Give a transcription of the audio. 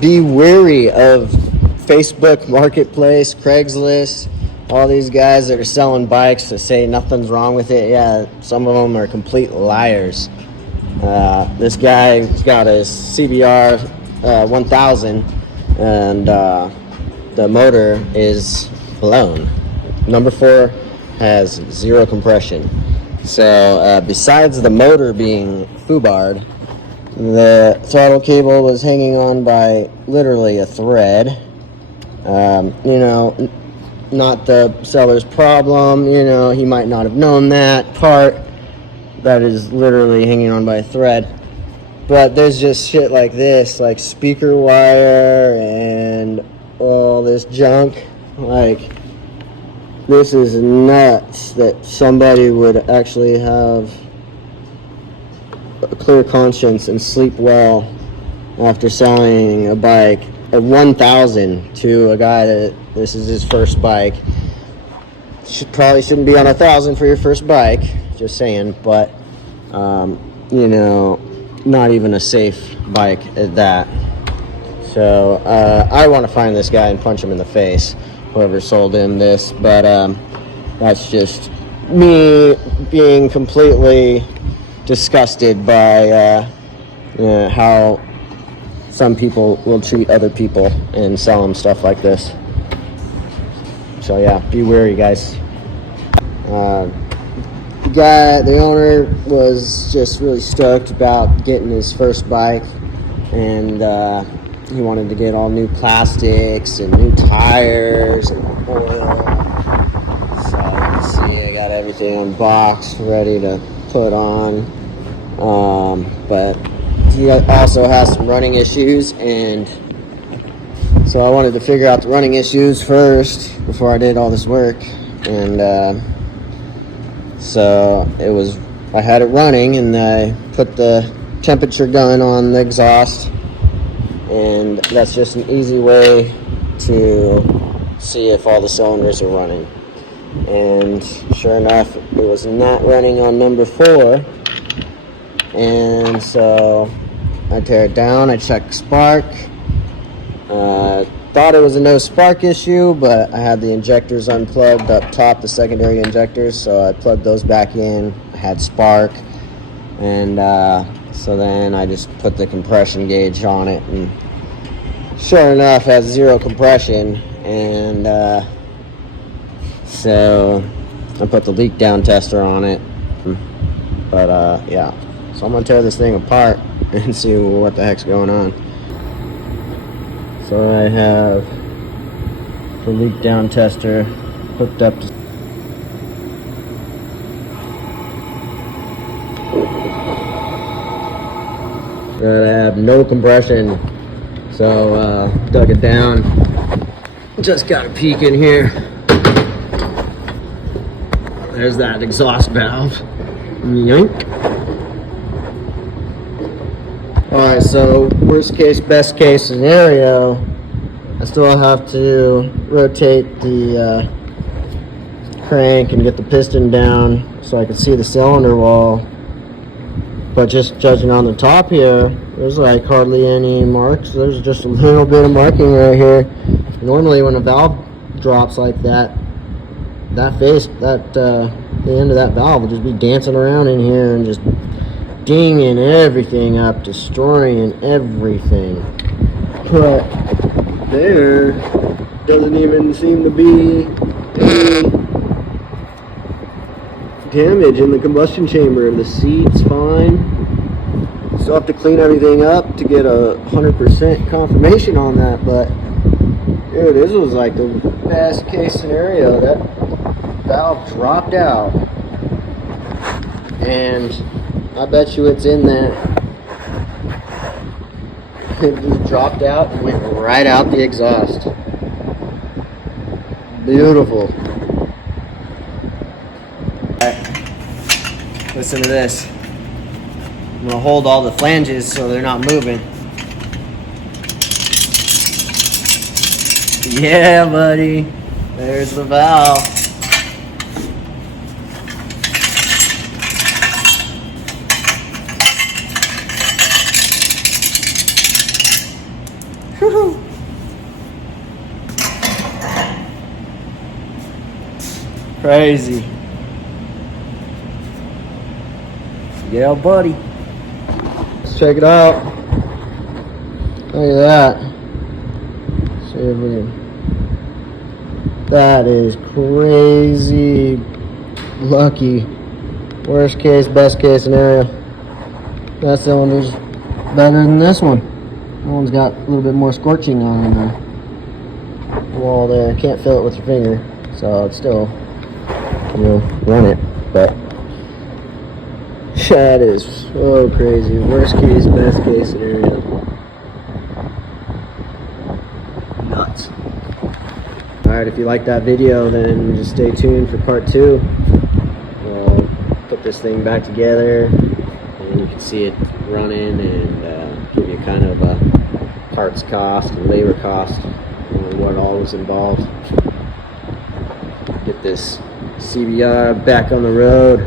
Be wary of Facebook Marketplace, Craigslist, all these guys that are selling bikes that say nothing's wrong with it. Yeah, some of them are complete liars. This guy's got a CBR 1000 and the motor is blown. Number 4 has 0 compression. So besides the motor being foobarred, the throttle cable was hanging on by literally a thread. Not the seller's problem. He might not have known that part. That is literally hanging on by a thread. But there's just shit like this, like speaker wire and all this junk. Like, this is nuts that somebody would actually have a clear conscience and sleep well after selling a bike at 1,000 to a guy that this is his first bike. Probably shouldn't be on 1,000 for your first bike, just saying, but not even a safe bike at that. So I want to find this guy and punch him in the face, whoever sold him this, but that's just me being completely disgusted by how some people will treat other people and sell them stuff like this. So yeah, be wary, guys. The owner was just really stoked about getting his first bike, and he wanted to get all new plastics and new tires and oil. So you can see I got everything unboxed, ready to put on. But he also has some running issues, and so I wanted to figure out the running issues first before I did all this work. And so I had it running, and I put the temperature gun on the exhaust, and that's just an easy way to see if all the cylinders are running. And sure enough, it was not running on number 4. And so I tear it down, I check spark. Thought it was a no spark issue, but I had the injectors unplugged up top, the secondary injectors, so I plugged those back in. I had spark, and so then I just put the compression gauge on it, and sure enough, it has 0 compression. And so I put the leak down tester on it. But yeah, so I'm gonna tear this thing apart and see what the heck's going on. So I have the leak down tester hooked up to I have no compression. So dug it down. Just got a peek in here. There's that exhaust valve. Yoink. Alright, so worst case, best case scenario, I still have to rotate the crank and get the piston down so I can see the cylinder wall. But just judging on the top here, there's like hardly any marks. There's just a little bit of marking right here. Normally when a valve drops like that, the end of that valve will just be dancing around in here and just dinging everything up, destroying everything. But there doesn't even seem to be any damage in the combustion chamber. The seat's fine. Still have to clean everything up to get 100% confirmation on that, but dude, this was like the best case scenario. That valve dropped out, and I bet you it's in there. It just dropped out and went right out the exhaust. Beautiful. Right. Listen to this. I'm gonna hold all the flanges so they're not moving. Yeah, buddy. There's the valve. Crazy. Yeah, buddy. Let's check it out. Look at that. See if we can. That is crazy lucky. Worst case, best case scenario. That cylinder's better than this one. That one's got a little bit more scorching on the wall there. Can't feel it with your finger, so it's still, run it. But that is so crazy. Worst case, best case scenario. Nuts. Alright, if you like that video, then just stay tuned for part 2. We'll put this thing back together, and you can see it running, and give you kind of a parts cost and labor cost, and what all was involved. Get this CBR back on the road.